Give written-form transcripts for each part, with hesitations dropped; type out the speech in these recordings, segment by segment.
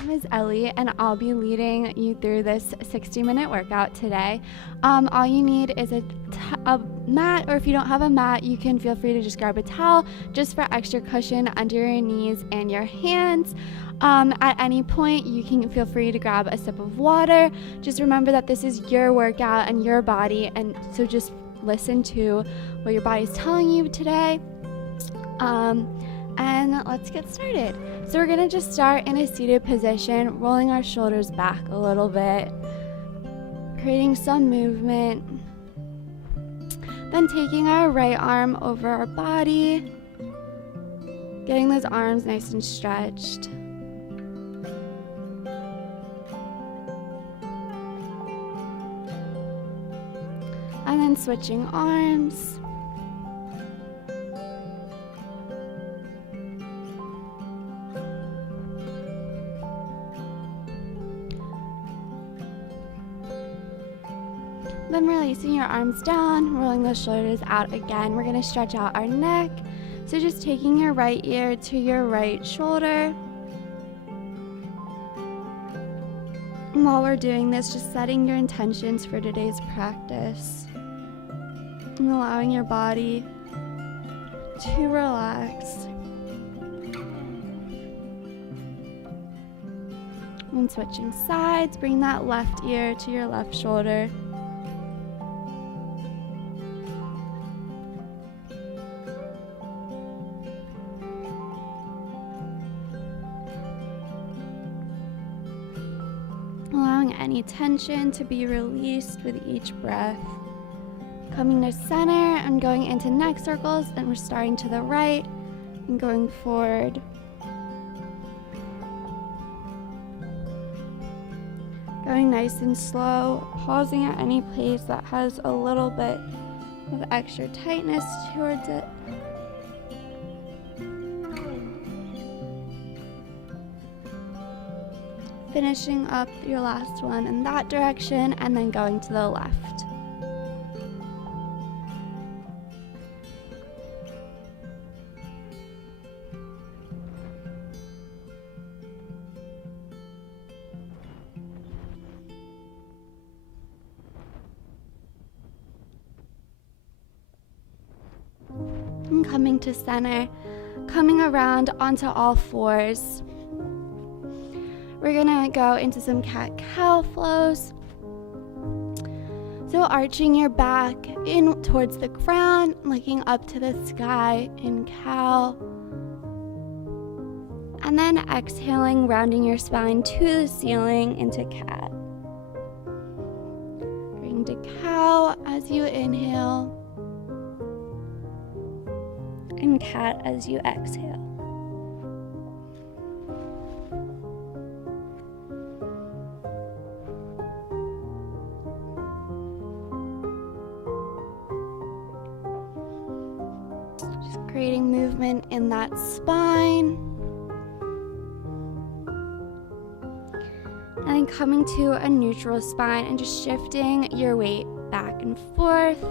name is Ellie, and I'll be leading you through this 60-minute workout today. All you need is a mat, or if you don't have a mat, you can feel free to just grab a towel just for extra cushion under your knees and your hands. At any point, you can feel free to grab a sip of water. Just remember that this is your workout and your body, and so just listen to what your body's telling you today. And let's get started. So we're gonna just start in a seated position, rolling our shoulders back a little bit, creating some movement. Then taking our right arm over our body, getting those arms nice and stretched. And then switching arms. Then releasing your arms down, rolling those shoulders out again. We're going to stretch out our neck. So just taking your right ear to your right shoulder. And while we're doing this, just setting your intentions for today's practice. And allowing your body to relax. And switching sides, bring that left ear to your left shoulder. Allowing any tension to be released with each breath. Coming to center and going into neck circles, and we're starting to the right and going forward. Going nice and slow, pausing at any place that has a little bit of extra tightness towards it. Finishing up your last one in that direction, and then going to the left. And coming to center, coming around onto all fours. We're gonna go into some cat-cow flows. So arching your back in towards the ground, looking up to the sky in cow. And then exhaling, rounding your spine to the ceiling into cat. Bring to cow as you inhale. And cat as you exhale. Creating movement in that spine. And then coming to a neutral spine and just shifting your weight back and forth,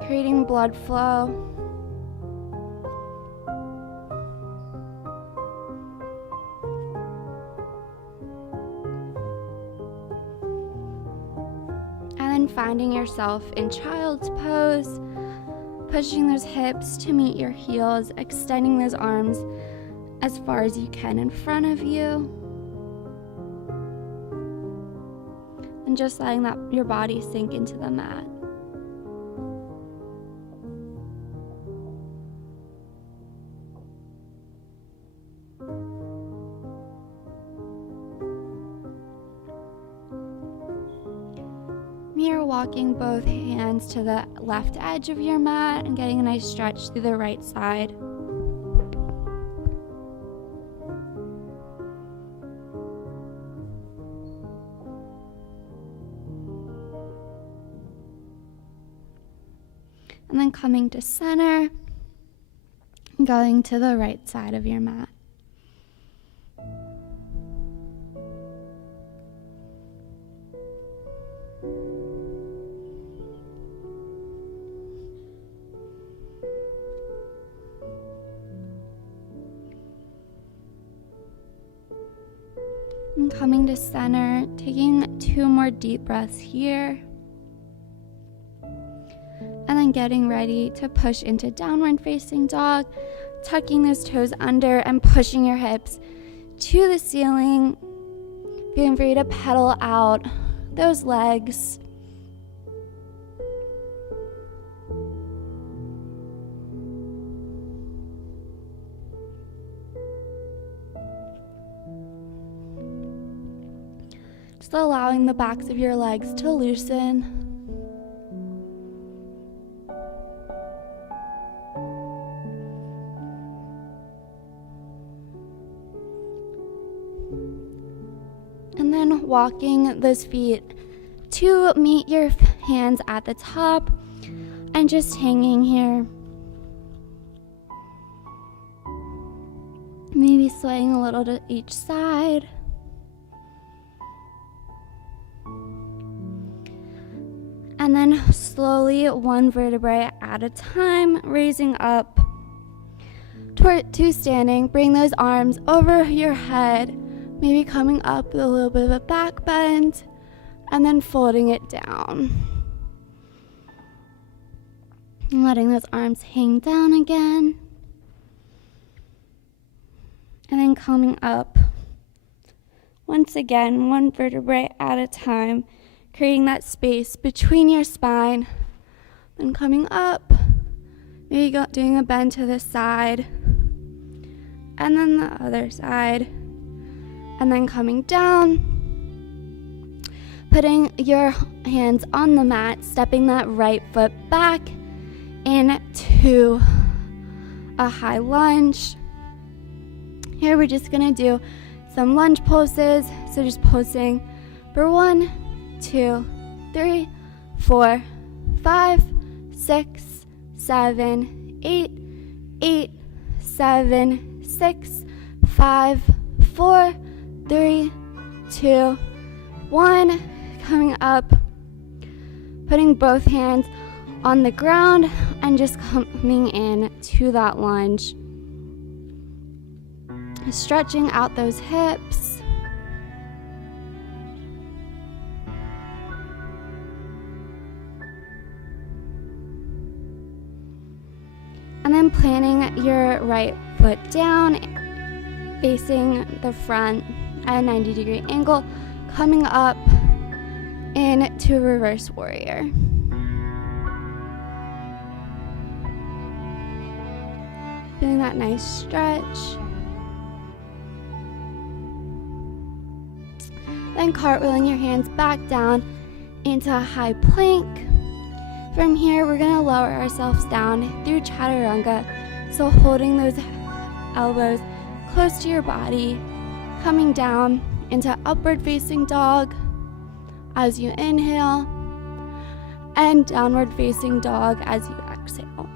creating blood flow. And then finding yourself in child's pose. Pushing those hips to meet your heels, extending those arms as far as you can in front of you. And just letting your body sink into the mat. You're walking both hands to the left edge of your mat and getting a nice stretch through the right side. And then coming to center and going to the right side of your mat. And coming to center, taking 2 more deep breaths here. And then getting ready to push into downward facing dog, tucking those toes under and pushing your hips to the ceiling. Feeling free to pedal out those legs. Just allowing the backs of your legs to loosen. And then walking those feet to meet your hands at the top and just hanging here. Maybe swaying a little to each side. And then slowly, 1 vertebrae at a time, raising up to standing. Bring those arms over your head, maybe coming up with a little bit of a back bend, and then folding it down. And letting those arms hang down again. And then coming up. Once again, 1 vertebrae at a time, creating that space between your spine. Then coming up, maybe doing a bend to the side, and then the other side. And then coming down, putting your hands on the mat, stepping that right foot back into a high lunge. Here we're just gonna do some lunge pulses. So just pulsing for 1, 2, 3, 4, 5, 6, 7, 8, 8, 7, 6, 5, 4, 3, 2, 1. Coming up, putting both hands on the ground and just coming in to that lunge. Stretching out those hips. And then planting your right foot down, facing the front at a 90-degree angle, coming up into reverse warrior. Feeling that nice stretch. Then cartwheeling your hands back down into a high plank. From here, we're gonna lower ourselves down through chaturanga. So holding those elbows close to your body, coming down into upward facing dog as you inhale, and downward facing dog as you exhale.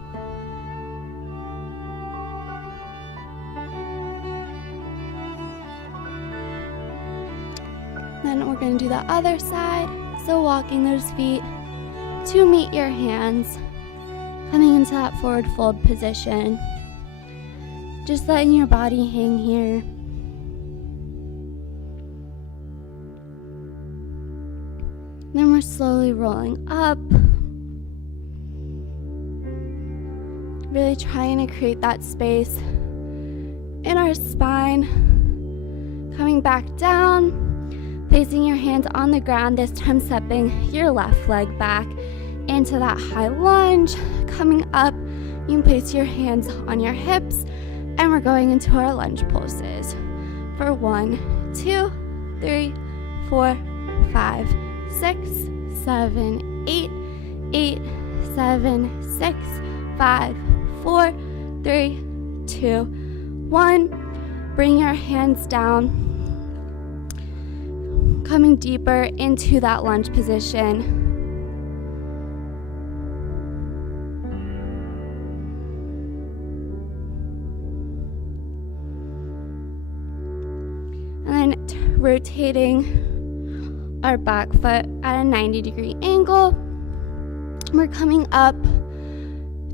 Then we're going to do the other side. So walking those feet to meet your hands, coming into that forward fold position. Just letting your body hang here. Then we're slowly rolling up. Really trying to create that space in our spine. Coming back down. Placing your hands on the ground, this time stepping your left leg back into that high lunge. Coming up, you can place your hands on your hips, and we're going into our lunge pulses for 1, 2, 3, 4, 5, 6, 7, 8, 8, 7, 6, 5, 4, 3, 2, 1. Bring your hands down. Coming deeper into that lunge position. And then rotating our back foot at a 90-degree angle. We're coming up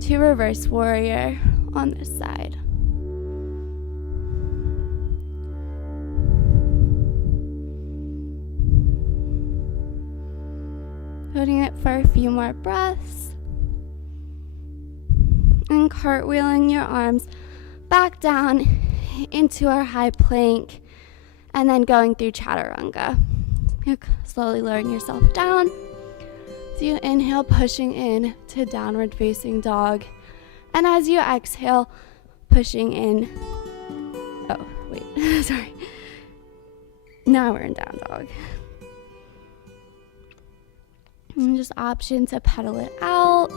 to reverse warrior on this side. holding it for a few more breaths. And cartwheeling your arms back down into our high plank, and then going through chaturanga. You're slowly lowering yourself down. So you inhale, pushing in to downward facing dog. And as you exhale, pushing in. Oh, wait, sorry. Now we're in down dog. And just option to pedal it out.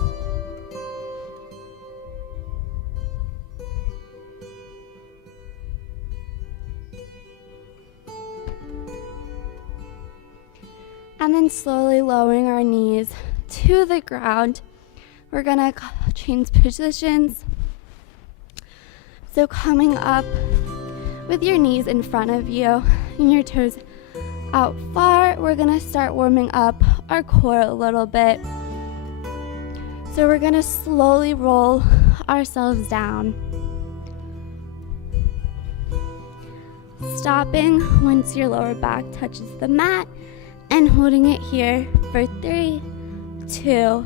And then slowly lowering our knees to the ground. We're gonna change positions. So coming up with your knees in front of you and your toes out far, we're gonna start warming up our core a little bit. So we're gonna slowly roll ourselves down. Stopping once your lower back touches the mat and holding it here for 3, 2,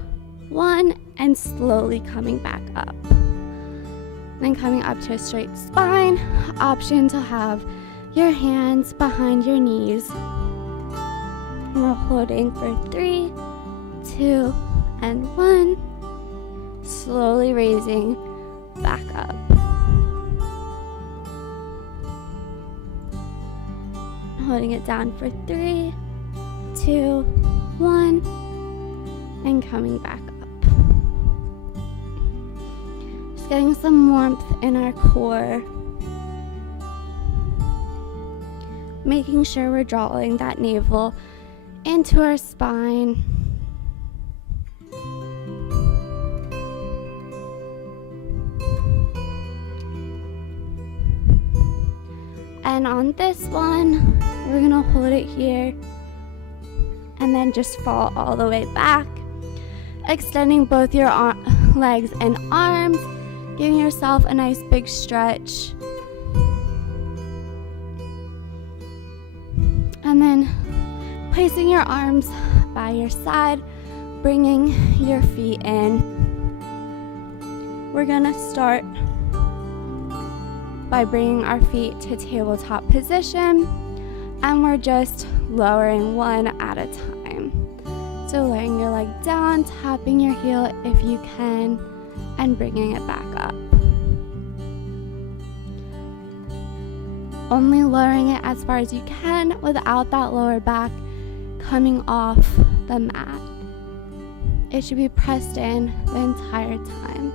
1, and slowly coming back up. Then coming up to a straight spine, option to have your hands behind your knees. And we're holding for 3, 2, and 1, slowly raising back up. Holding it down for 3, 2, 1, and coming back up. Just getting some warmth in our core. Making sure we're drawing that navel into our spine. And on this one, we're gonna hold it here and then just fall all the way back, extending both your legs and arms, giving yourself a nice big stretch. And then placing your arms by your side, bringing your feet in. We're gonna start by bringing our feet to tabletop position, and we're just lowering one at a time. So laying your leg down, tapping your heel if you can, and bringing it back up. Only lowering it as far as you can without that lower back coming off the mat. It should be pressed in the entire time.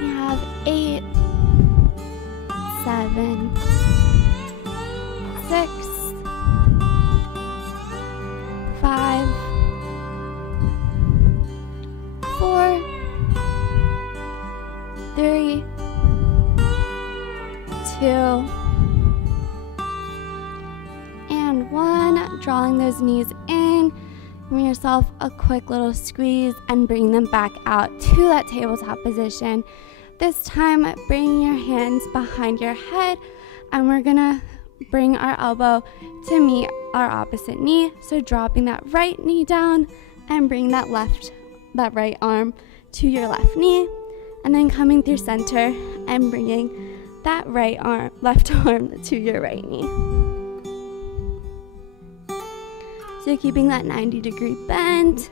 We have 8, 7, 6, 5, 4, 3, 2, and 1. Drawing those knees in, giving yourself a quick little squeeze and bring them back out to that tabletop position. This time, bring your hands behind your head, and we're gonna bring our elbow to meet our opposite knee. So dropping that right knee down and bring that right arm to your left knee, and then coming through center and bringing that left arm to your right knee. So keeping that 90-degree bend.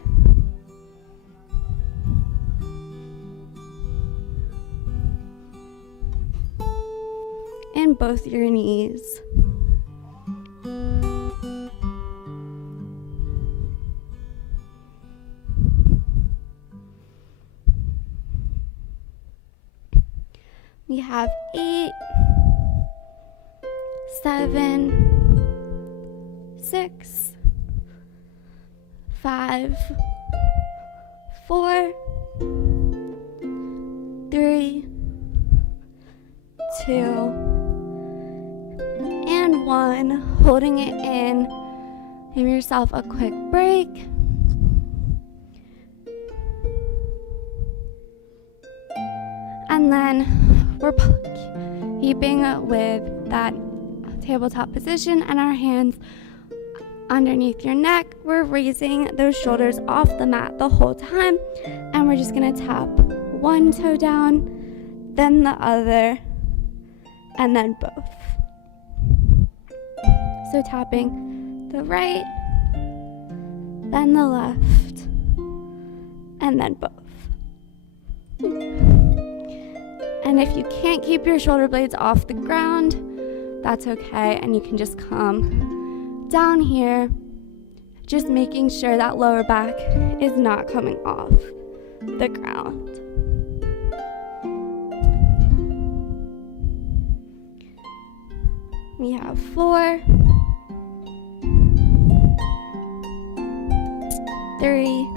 In both your knees. We have 8, 7, 6, 5, 4, 3, 2, and 1. Holding it in. Give yourself a quick break. And then we're keeping with that tabletop position and our hands underneath your neck. We're raising those shoulders off the mat the whole time, and we're just gonna tap one toe down, then the other, and then both. So tapping the right, then the left, and then both. And if you can't keep your shoulder blades off the ground, that's okay, and you can just come down here, just making sure that lower back is not coming off the ground. We have 4, 3,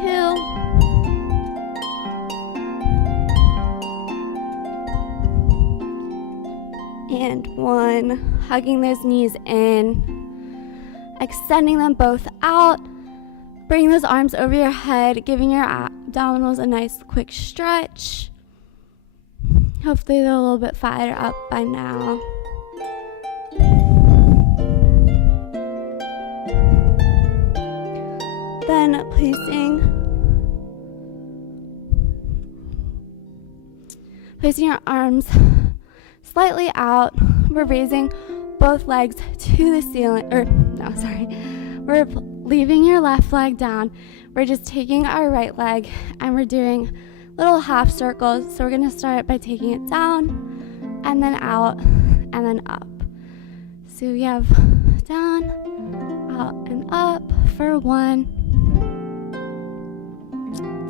2, and 1. Hugging those knees in, extending them both out. Bring those arms over your head, giving your abdominals a nice quick stretch. Hopefully they're a little bit fired up by now. Then placing your arms slightly out. We're raising both legs to the ceiling, we're leaving your left leg down. We're just taking our right leg and we're doing little half circles. So we're gonna start by taking it down and then out and then up. So we have down, out, and up for 1,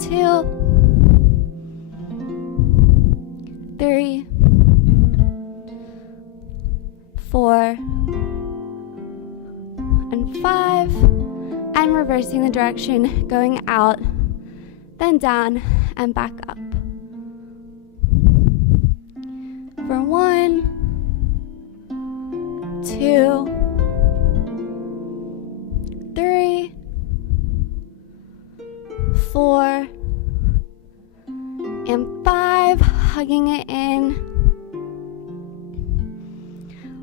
2, 3, 4, and 5, and reversing the direction, going out, then down, and back up. For 1, 2, 3, 4, and 5, hugging it in,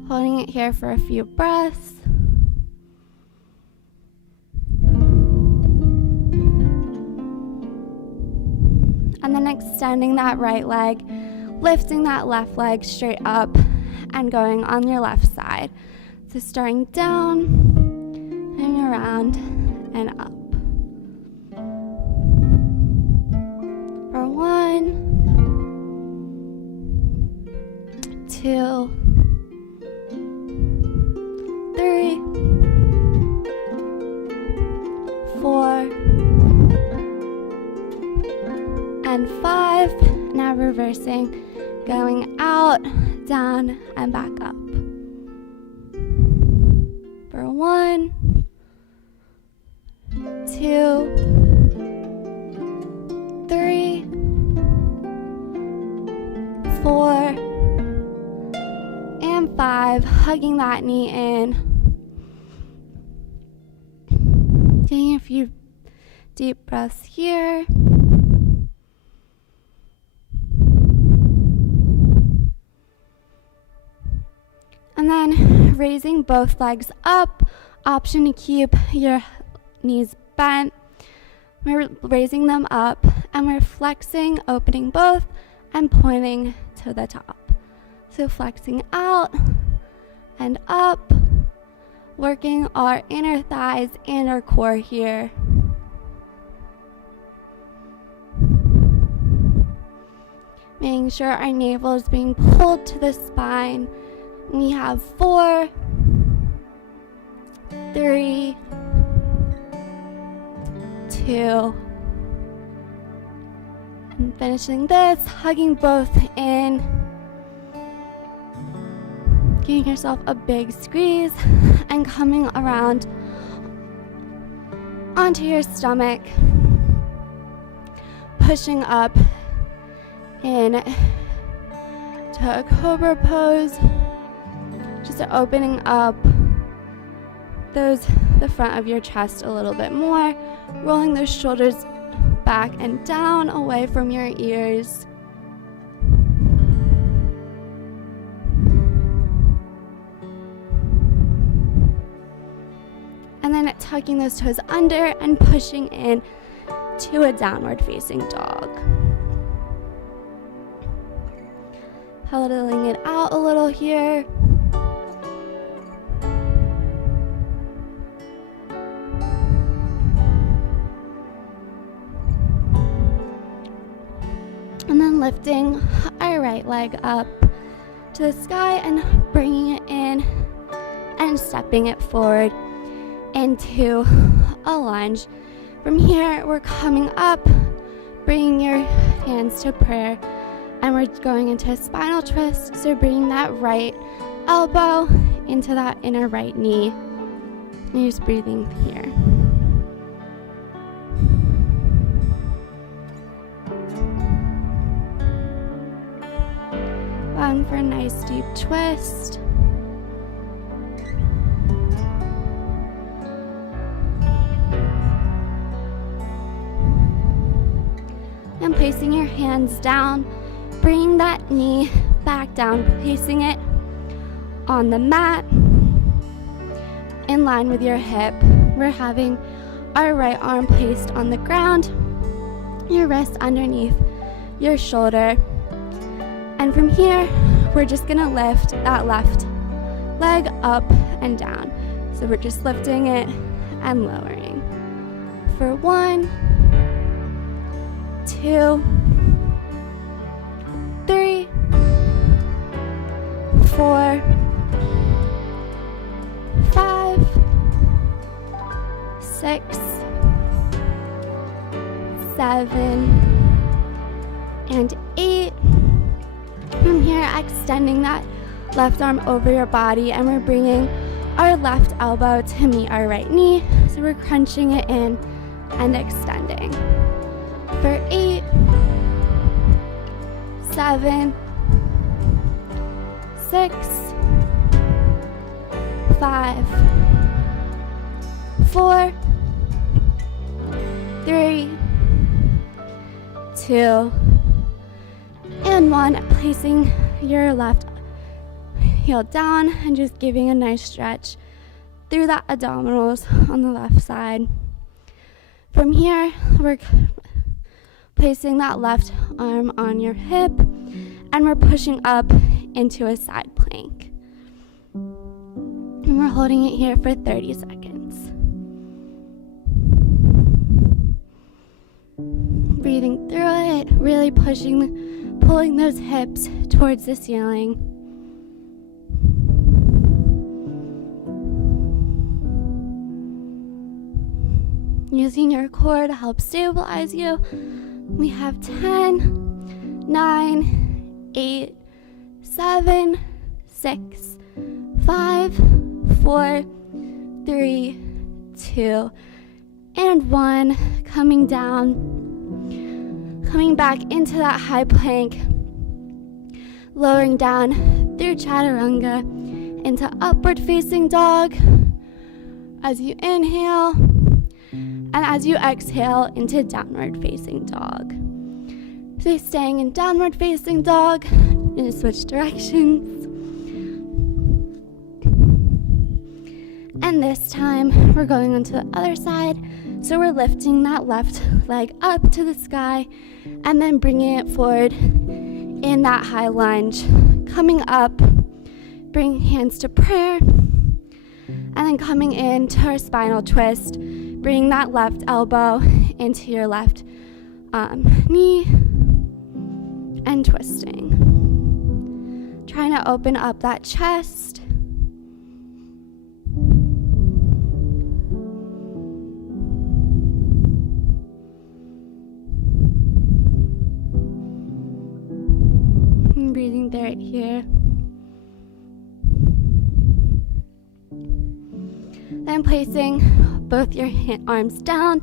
holding it here for a few breaths. And then extending that right leg, lifting that left leg straight up and going on your left side. So starting down and around and up. For 1, 2, 3, 4, and 5. Now reversing, going out, down, and back up. For 1, 2, 3, 4, and 5. Hugging that knee in. Taking a few deep breaths here. And then raising both legs up, option to keep your knees bent. We're raising them up and we're flexing, opening both and pointing to the top. So flexing out and up, working our inner thighs and our core here. Making sure our navel is being pulled to the spine. We have 4, 3, 2, and finishing this, hugging both in, giving yourself a big squeeze and coming around onto your stomach, pushing up in to a cobra pose. Just opening up those the front of your chest a little bit more, rolling those shoulders back and down away from your ears. And then tucking those toes under and pushing in to a downward facing dog. Pedaling it out a little here. And then lifting our right leg up to the sky and bringing it in and stepping it forward into a lunge. From here, we're coming up, bringing your hands to prayer, and we're going into a spinal twist. So bringing that right elbow into that inner right knee. And you're just breathing here. Going for a nice deep twist. And placing your hands down, bringing that knee back down, placing it on the mat in line with your hip. We're having our right arm placed on the ground, your wrist underneath your shoulder. And from here, we're just gonna lift that left leg up and down. So we're just lifting it and lowering. For 1, 2, 3, 4, 5, 6, 7, and 8. From here, extending that left arm over your body, and we're bringing our left elbow to meet our right knee. So we're crunching it in and extending. For 8, 7, 6, 5, 4, 3, 2, and 1. Placing your left heel down and just giving a nice stretch through the abdominals on the left side. From here, we're placing that left arm on your hip, and we're pushing up into a side plank. And we're holding it here for 30 seconds. Breathing through it, really pulling those hips towards the ceiling. Using your core to help stabilize you. We have 10, 9, 8, 7, 6, 5, 4, 3, 2, and 1. Coming down. Coming back into that high plank, lowering down through chaturanga into upward facing dog as you inhale, and as you exhale into downward facing dog. So staying in downward facing dog, I'm going to switch directions. And this time we're going onto the other side. So we're lifting that left leg up to the sky and then bringing it forward in that high lunge. Coming up, bringing hands to prayer, and then coming into our spinal twist, bringing that left elbow into your left knee and twisting. Trying to open up that chest. Breathing through it here. Then placing both your arms down,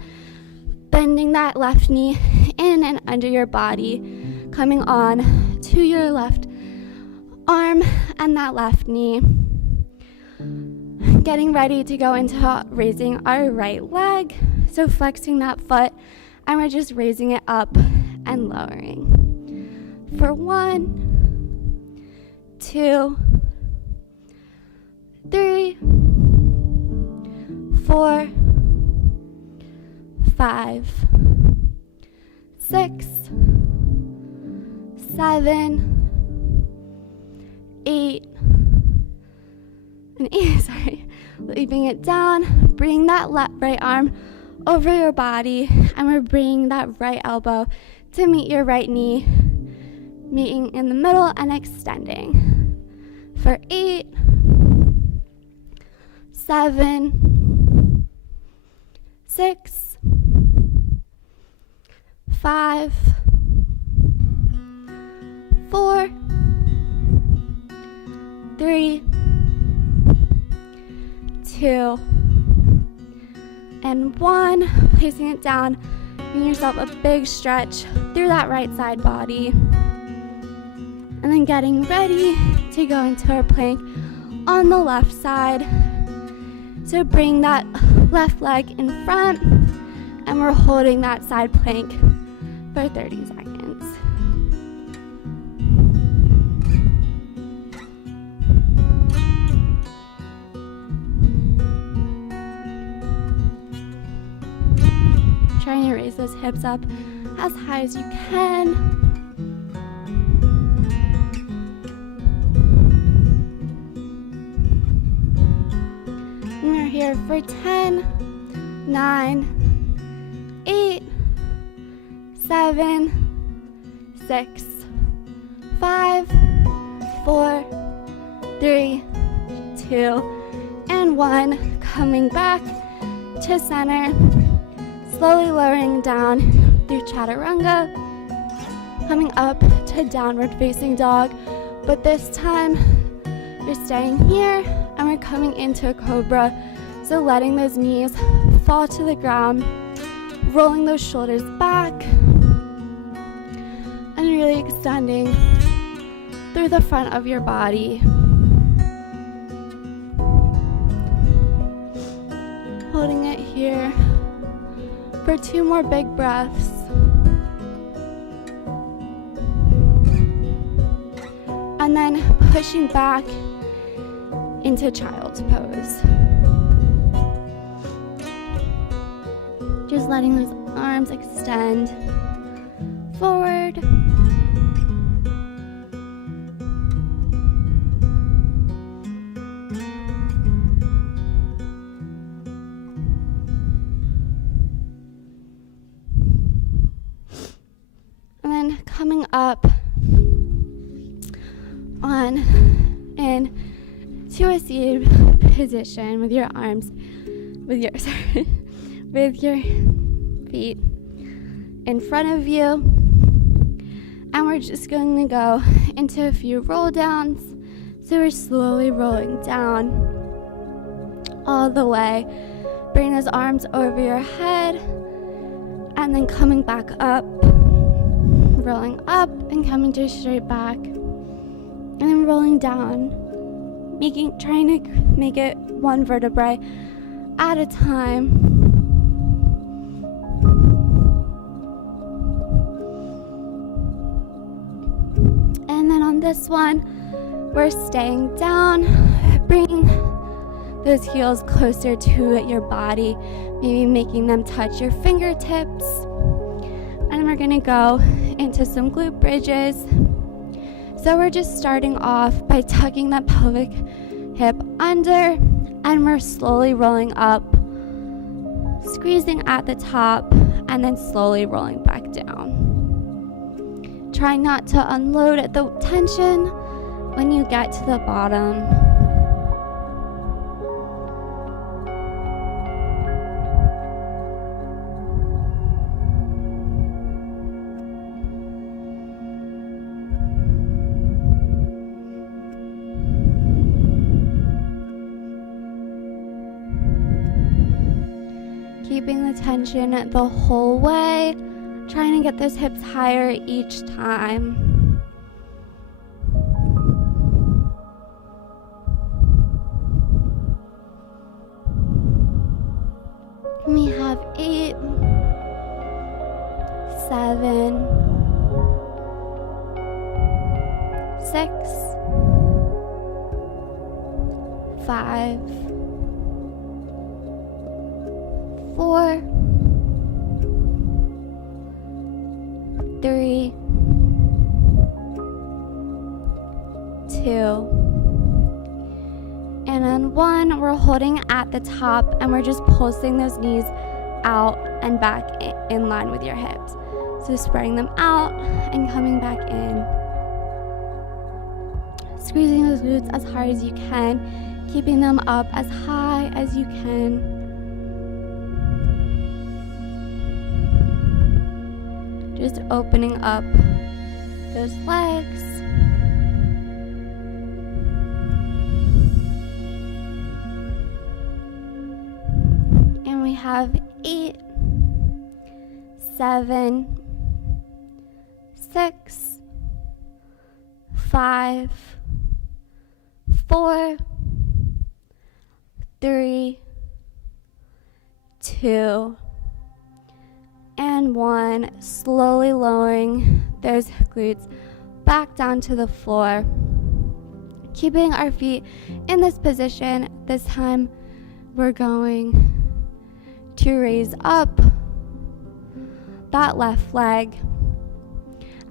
bending that left knee in and under your body, coming on to your left arm and that left knee. getting ready to go into raising our right leg. So flexing that foot, and we're just raising it up and lowering. For 1, 2, 3, 4, 5, 6, 7, 8, and 8, sorry. Leaving it down, bring that right arm over your body, and we're bringing that right elbow to meet your right knee, meeting in the middle and extending. For 8, 7, 6, 5, 4, 3, 2, and 1. Placing it down, giving yourself a big stretch through that right side body. And then getting ready to go into our plank on the left side. So bring that left leg in front, and we're holding that side plank for 30 seconds. Trying to raise those hips up as high as you can. And we're here for 10, 9, 8, 7, 6, 5, 4, 3, 2, and 1. Coming back to center. Slowly lowering down through chaturanga, coming up to downward facing dog, but this time we're staying here and we're coming into a cobra. So letting those knees fall to the ground, rolling those shoulders back, and really extending through the front of your body. Holding it here for 2 more big breaths. And then pushing back into child's pose. Just letting those arms extend forward. Coming up on and to a seated position with your arms, with your feet in front of you, and we're just going to go into a few roll downs. So we're slowly rolling down all the way. Bring those arms over your head, and then coming back up. Rolling up and coming just straight back, and then rolling down, trying to make it 1 vertebrae at a time. And then on this one, we're staying down, bringing those heels closer to your body, maybe making them touch your fingertips. And we're gonna go into some glute bridges. So we're just starting off by tucking that pelvic hip under, and we're slowly rolling up, squeezing at the top, and then slowly rolling back down. Try not to unload the tension when you get to the bottom. Keeping the tension the whole way, trying to get those hips higher each time. 5, 4, 3, 2, and on 1, we're holding at the top and we're just pulsing those knees out and back in line with your hips. So spreading them out and coming back in. Squeezing those glutes as hard as you can, keeping them up as high as you can. Just opening up those legs. And we have 8, 7, 6, 5, 4, 3, 2, and 1. Slowly lowering those glutes back down to the floor. Keeping our feet in this position. This time we're going to raise up that left leg.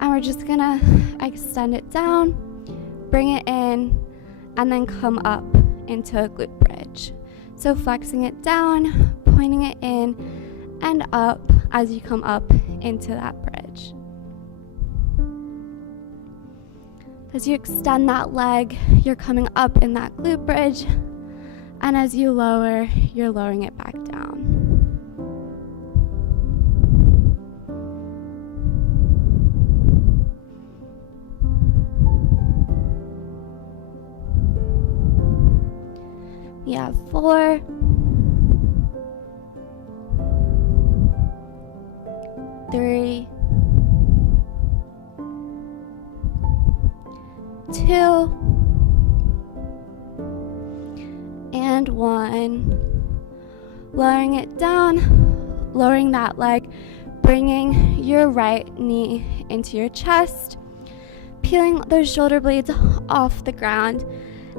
And we're just gonna extend it down, bring it in, and then come up into a glute bridge. So flexing it down, pointing it in, and up as you come up into that bridge. As you extend that leg, you're coming up in that glute bridge, and as you lower, you're lowering it back down. We have 4, 3, 2, and 1. Lowering it down, lowering that leg, bringing your right knee into your chest, peeling those shoulder blades off the ground,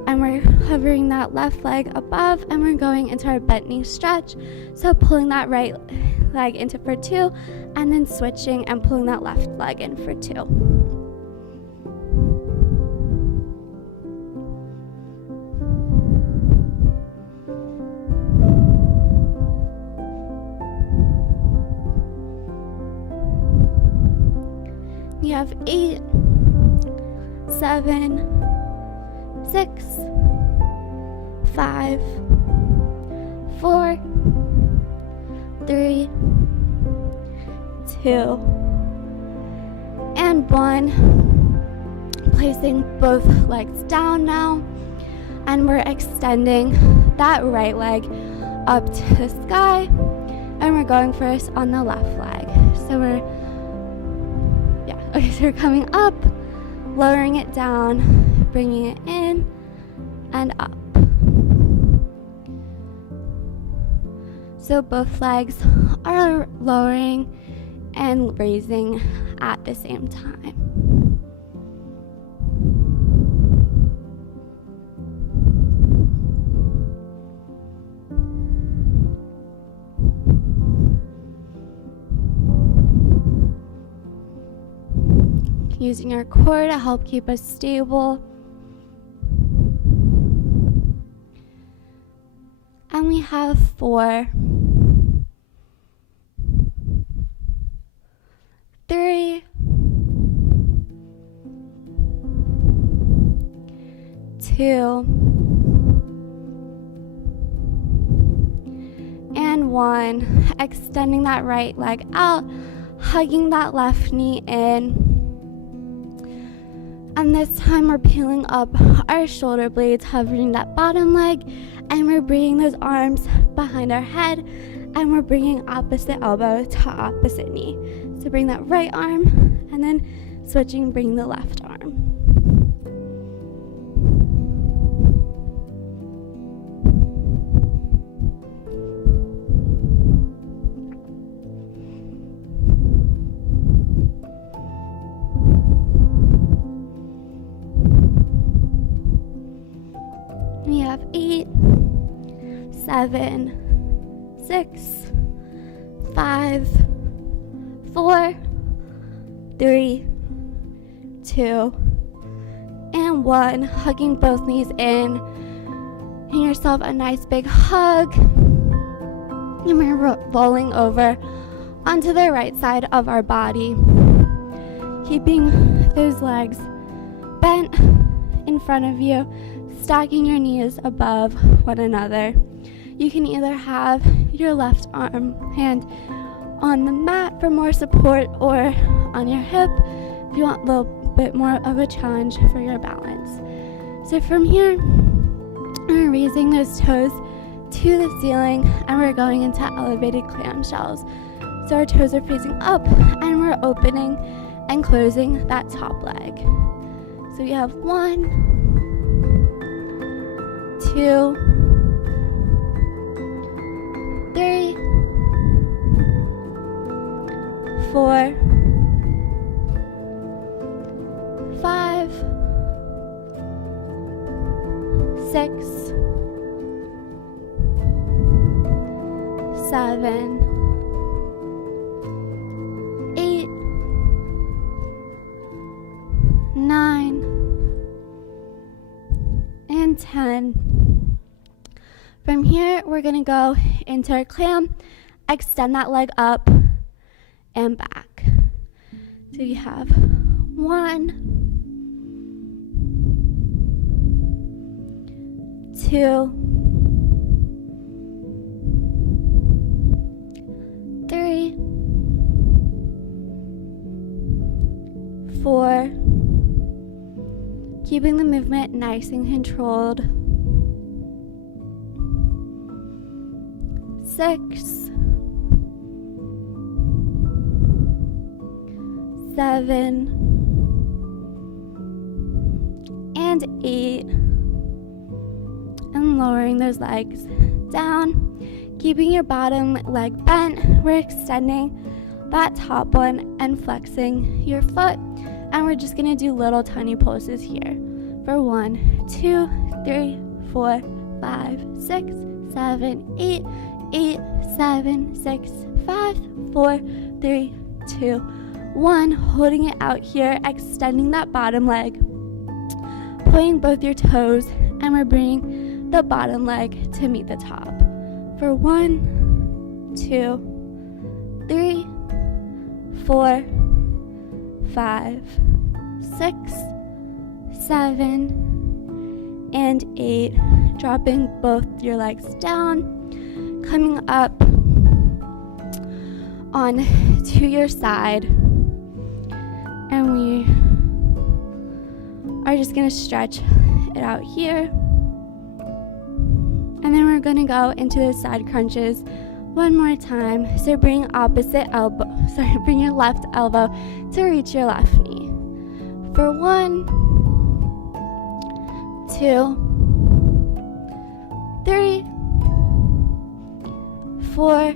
and we're hovering that left leg above, and we're going into our bent knee stretch. So pulling that right leg into for 2, and then switching and pulling that left leg in for 2. You have 8, 7, 6, 5, 4, 3, 2, and 1. Placing both legs down now, and we're extending that right leg up to the sky, and we're going first on the left leg. So we're coming up, lowering it down, bringing it in and up. So both legs are lowering and raising at the same time. Using our core to help keep us stable. And we have 4, 3, 2, and 1. Extending that right leg out, hugging that left knee in. And this time we're peeling up our shoulder blades, hovering that bottom leg, and we're bringing those arms behind our head, and we're bringing opposite elbow to opposite knee. So bring that right arm, and then switching, bring the left arm. We have 8, 7, 6, 5, 4, 3, 2, and 1. Hugging both knees in. Give yourself a nice big hug. And we're rolling over onto the right side of our body. Keeping those legs bent in front of you, stacking your knees above one another. You can either have your left hand on the mat for more support or on your hip if you want a little bit more of a challenge for your balance. So from here, we're raising those toes to the ceiling and we're going into elevated clamshells. So our toes are facing up and we're opening and closing that top leg. So we have 1, 2, 3, 4, 5, 6, 7, 8, 9, and 10. From here, we're going to go into our clam, extend that leg up and back. So you have 1, 2, 3, 4, keeping the movement nice and controlled. 6, 7, and 8, and lowering those legs down, keeping your bottom leg bent. We're extending that top one and flexing your foot, and we're just gonna do little tiny pulses here for 1, 2, 3, 4, 5, 6, 7, 8, 8, 7, 6, 5, 4, 3, 2, 1. Holding it out here, extending that bottom leg, pointing both your toes, and we're bringing the bottom leg to meet the top for 1, 2, 3, 4, 5, 6, 7, and 8. Dropping both your legs down, coming up on to your side, and we are just going to stretch it out here, and then we're going to go into the side crunches one more time. So bring bring your left elbow to reach your left knee for 1, 2, 3, 4,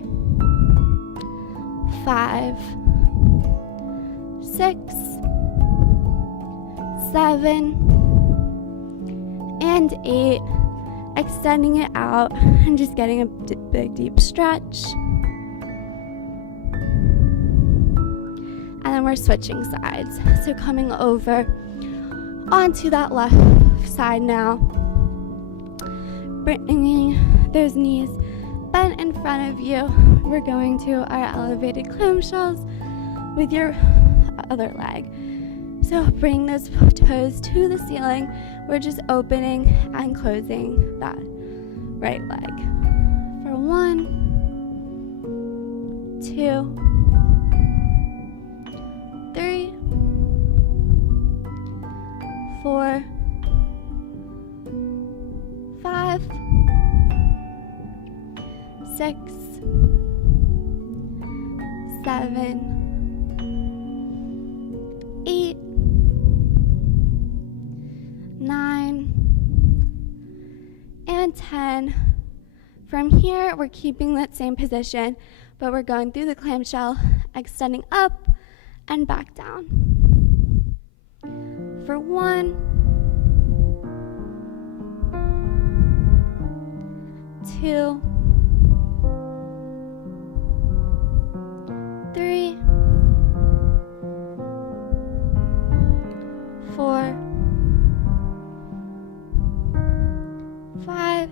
5, 6, 7, and 8. Extending it out and just getting a big deep stretch. And then we're switching sides. So coming over onto that left side now. Bringing those knees bent in front of you. We're going to our elevated clamshells with your other leg. So bring those toes to the ceiling. We're just opening and closing that right leg for 1, 2, 3, 4, 5, 6, 7, 8, 9, and 10. From here, we're keeping that same position, but we're going through the clamshell, extending up and back down. For 1, 2, 3, 4, 5,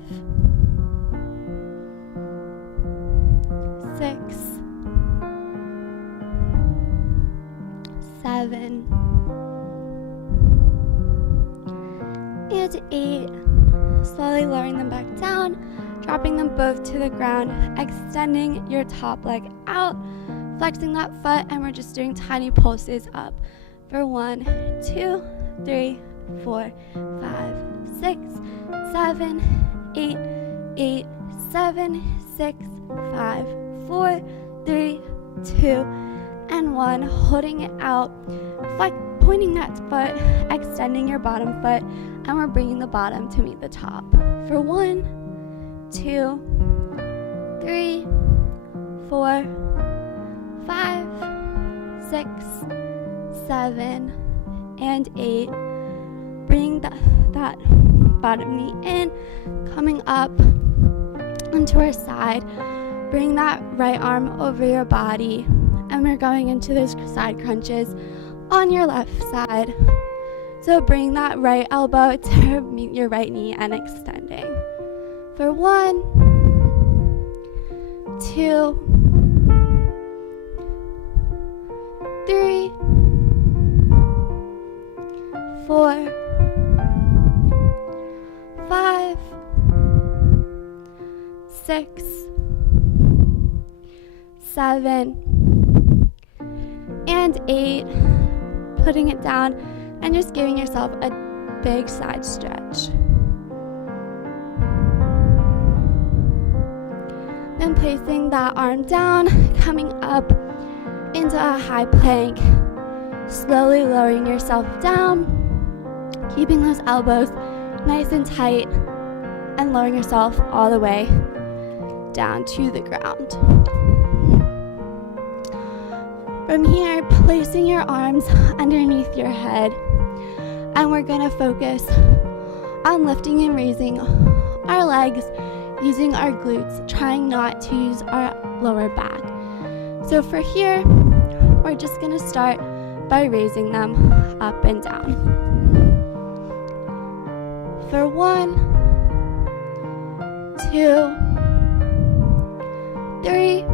6, 7, and 8. Slowly lowering them back down, dropping them both to the ground, extending your top leg out, flexing that foot, and we're just doing tiny pulses up for 1, 2, 3, 4, 5, 6, 7, 8, 8, 7, 6, 5, 4, 3, 2, and 1. Holding it out, pointing that foot, extending your bottom foot, and we're bringing the bottom to meet the top for 1, 2, 3, 4, 5, 6, 7, and 8. Bring that bottom knee in, coming up onto our side. Bring that right arm over your body, and we're going into those side crunches on your left side. So bring that right elbow to meet your right knee and extending. For 1, 2, 3, 4, 5, 6, 7, and 8. Putting it down and just giving yourself a big side stretch. Then placing that arm down, coming up into a high plank, slowly lowering yourself down, keeping those elbows nice and tight, and lowering yourself all the way down to the ground. From here, placing your arms underneath your head, and we're going to focus on lifting and raising our legs using our glutes, trying not to use our lower back. So for here, we're just going to start by raising them up and down. For 1, 2, 3,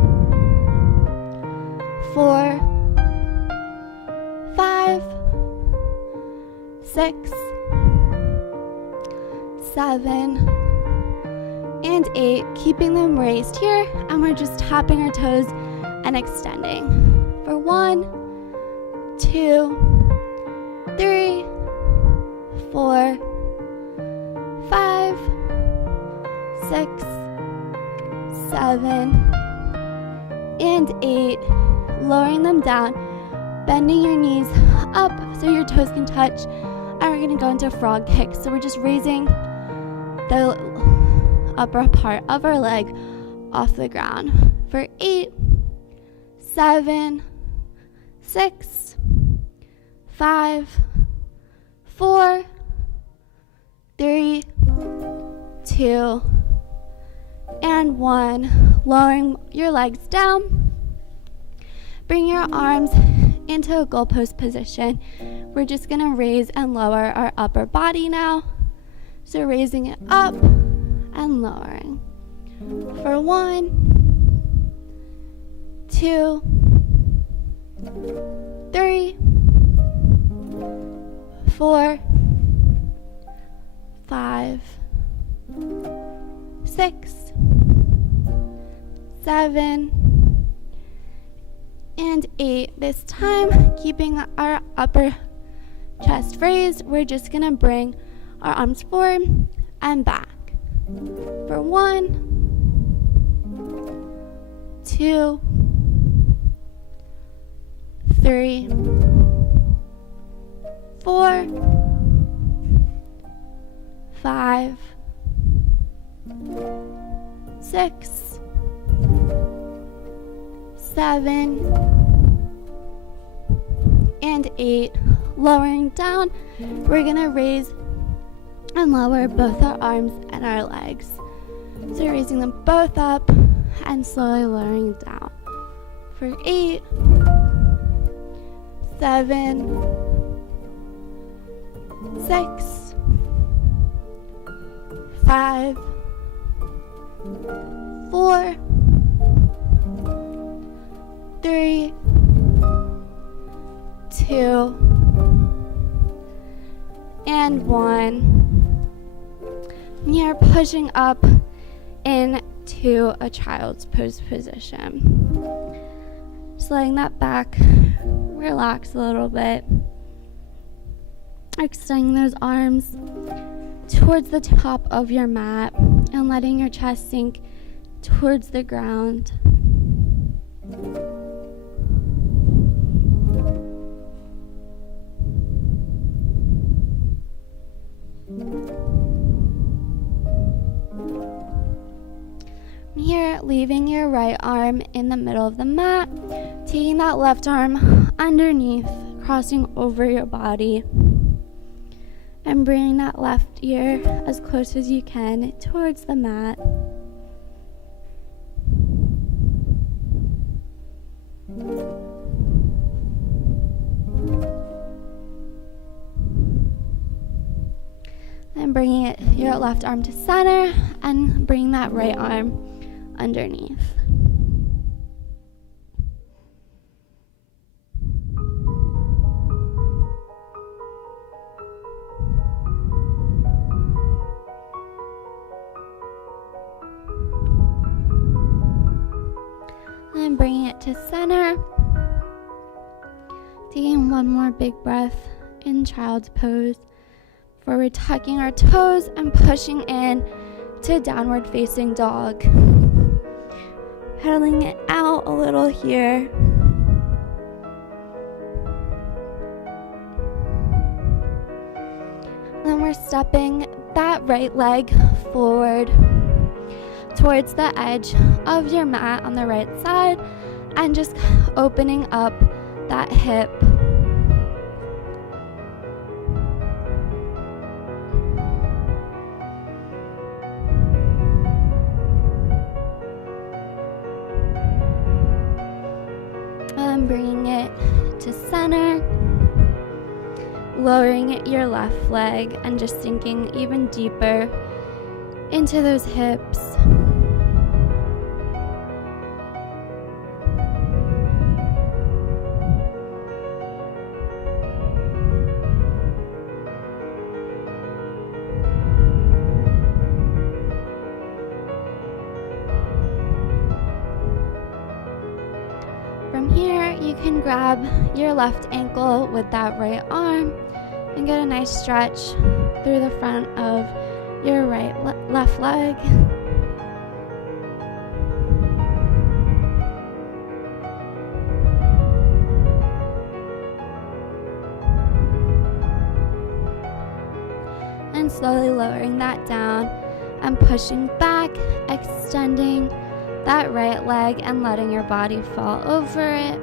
4, 5, 6, 7, and 8, keeping them raised here, and we're just tapping our toes and extending. For 1, 2, 3, 4, 5, 6, 7, and 8, lowering them down, bending your knees up so your toes can touch, and we're going to go into frog kick. So we're just raising the upper part of our leg off the ground for 8, 7, 6, 5, 4, 3, 2, and 1. Lowering your legs down. Bring your arms into a goalpost position. We're just going to raise and lower our upper body now. So raising it up and lowering. For 1, 2, 3, 4, 5, 6, 7, and 8. This time, keeping our upper chest raised, we're just going to bring our arms forward and back. For 1, 2, 3, 4, 5, 6, 7, and 8. Lowering down, we're going to raise and lower both our arms and our legs. So raising them both up and slowly lowering down. For 8, 7, 6, 5, 4, 3, 2, and 1. And you're pushing up into a child's pose position. Just letting that back relax a little bit. Extending those arms towards the top of your mat and letting your chest sink towards the ground. Here, leaving your right arm in the middle of the mat, taking that left arm underneath, crossing over your body, and bringing that left ear as close as you can towards the mat. And bringing your left arm to center and bringing that right arm underneath. And bringing it to center. Taking one more big breath in child's pose. Forward tucking our toes and pushing in to downward facing dog. Pedaling it out a little here. Then we're stepping that right leg forward towards the edge of your mat on the right side and just opening up that hip. And bringing it to center, lowering your left leg and just sinking even deeper into those hips. From here, you can grab your left ankle with that right arm and get a nice stretch through the front of your left leg. And slowly lowering that down and pushing back, extending that right leg and letting your body fall over it.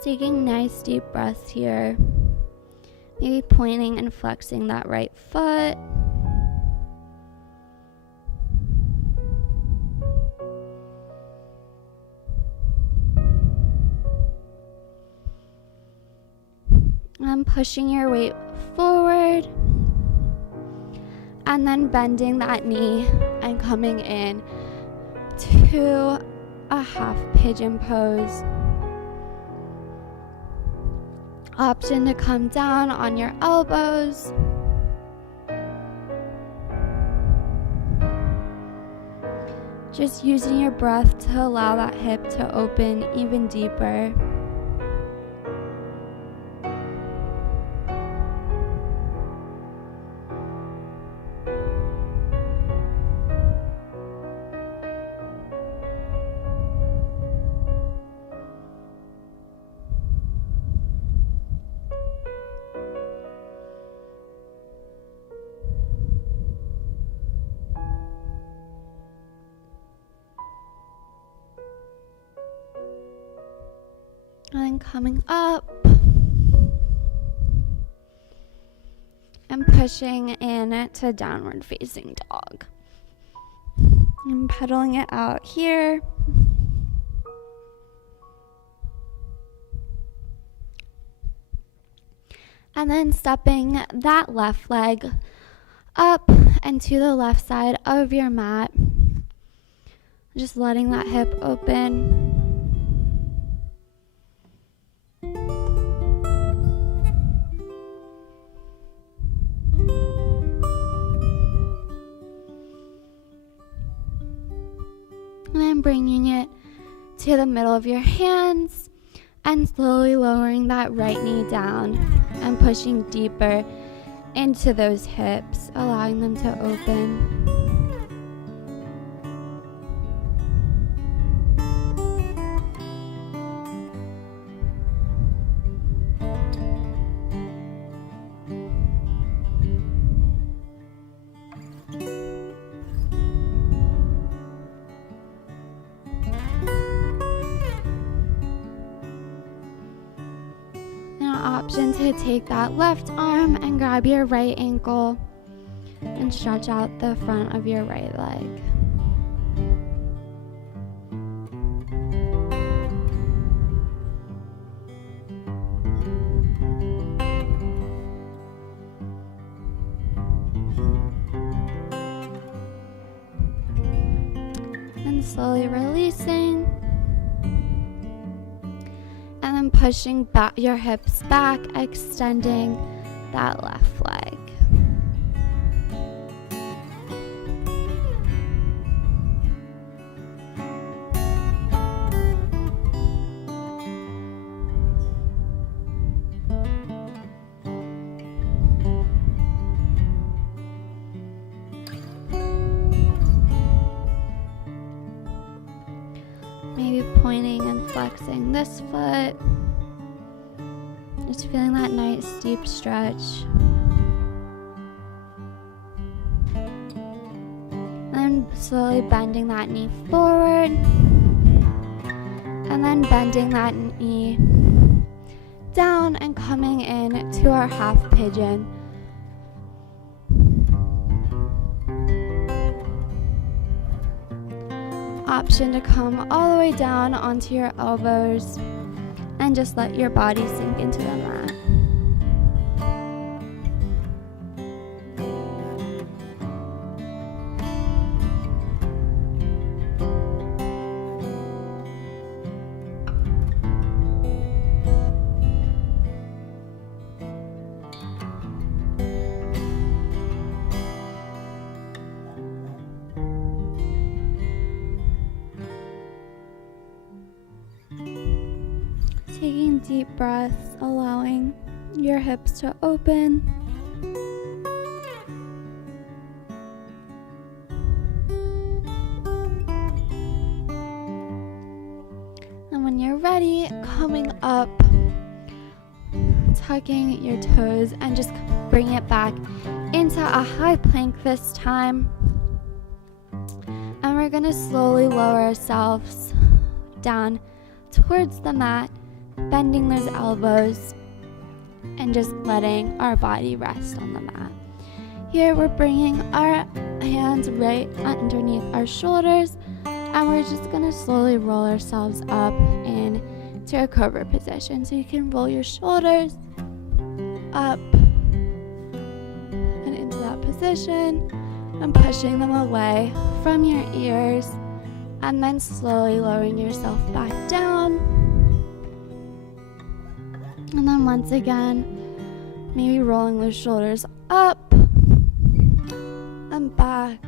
Taking nice deep breaths here. Maybe pointing and flexing that right foot. And pushing your weight forward. And then bending that knee and coming in to a half pigeon pose. Option to come down on your elbows. Just using your breath to allow that hip to open even deeper. And then coming up and pushing in to downward facing dog. And pedaling it out here. And then stepping that left leg up and to the left side of your mat. Just letting that hip open. And then bringing it to the middle of your hands and slowly lowering that right knee down and pushing deeper into those hips, allowing them to open. Option to take that left arm and grab your right ankle and stretch out the front of your right leg. And slowly releasing. And then pushing back your hips back, extending that left leg. Maybe pointing and flexing this foot. Just feeling that nice deep stretch. And slowly bending that knee forward. And then bending that knee down and coming in to our half pigeon. Option to come all the way down onto your elbows and just let your body sink into the mat. Taking deep breaths, allowing your hips to open. And when you're ready, coming up, tucking your toes and just bring it back into a high plank this time. And we're going to slowly lower ourselves down towards the mat, bending those elbows and just letting our body rest on the mat. Here we're bringing our hands right underneath our shoulders and we're just going to slowly roll ourselves up into a cobra position. So you can roll your shoulders up and into that position and pushing them away from your ears and then slowly lowering yourself back down. And then once again, maybe rolling those shoulders up and back.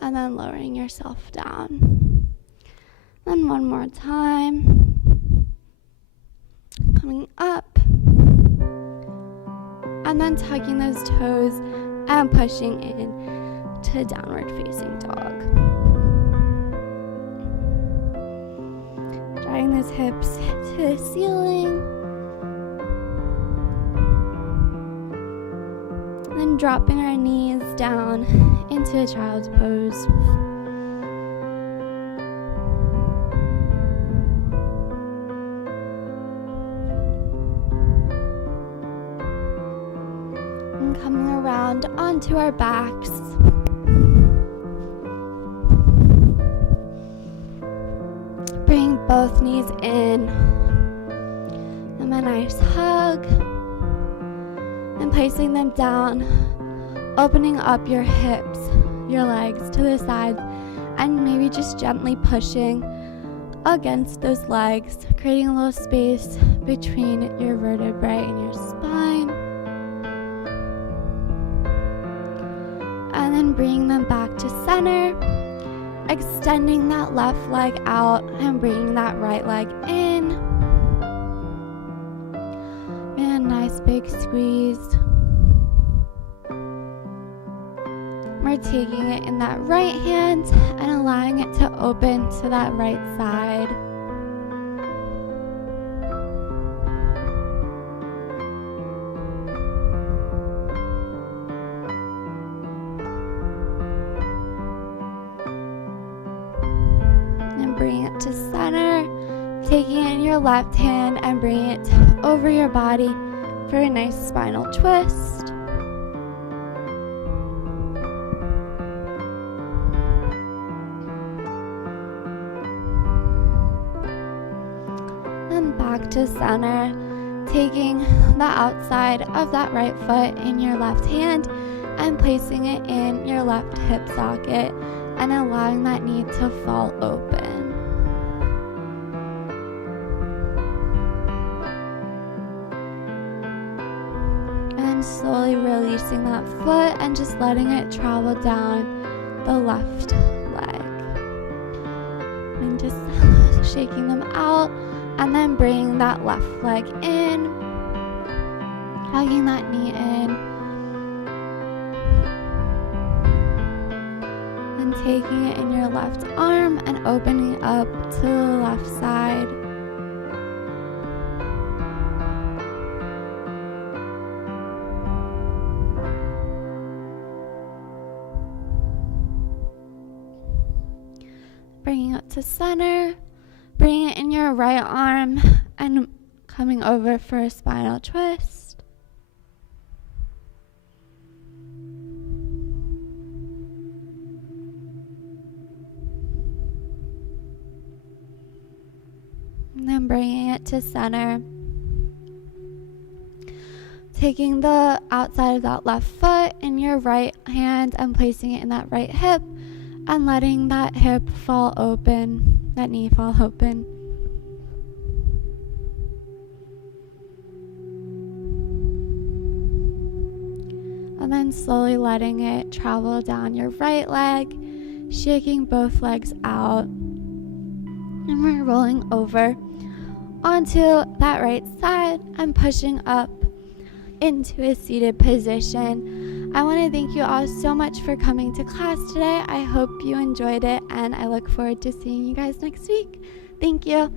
And then lowering yourself down. Then one more time. Coming up. And then tucking those toes and pushing in to downward facing dog. Driving those hips to the ceiling. Then dropping our knees down into a child's pose. then coming around onto our backs. Bring both knees in. And a nice hug. And placing them down, opening up your hips, your legs to the sides, and maybe just gently pushing against those legs, creating a little space between your vertebrae and your spine. And then bringing them back to center, extending that left leg out and bringing that right leg in. And a nice big squeeze. We're taking it in that right hand and allowing it to open to that right side. And bring it to center, taking it in your left hand and bringing it over your body for a nice spinal twist. Back to center, taking the outside of that right foot in your left hand and placing it in your left hip socket and allowing that knee to fall open. And slowly releasing that foot and just letting it travel down the left leg. And just shaking them out. And then bring that left leg in, hugging that knee in, and taking it in your left arm and opening up to the left side. Bringing it to center. Bring it in your right arm and coming over for a spinal twist. And then bringing it to center. Taking the outside of that left foot in your right hand and placing it in that right hip and letting that hip fall open. That knee fall open. And then slowly letting it travel down your right leg, shaking both legs out. And we're rolling over onto that right side and pushing up into a seated position. I want to thank you all so much for coming to class today. I hope you enjoyed it, and I look forward to seeing you guys next week. Thank you.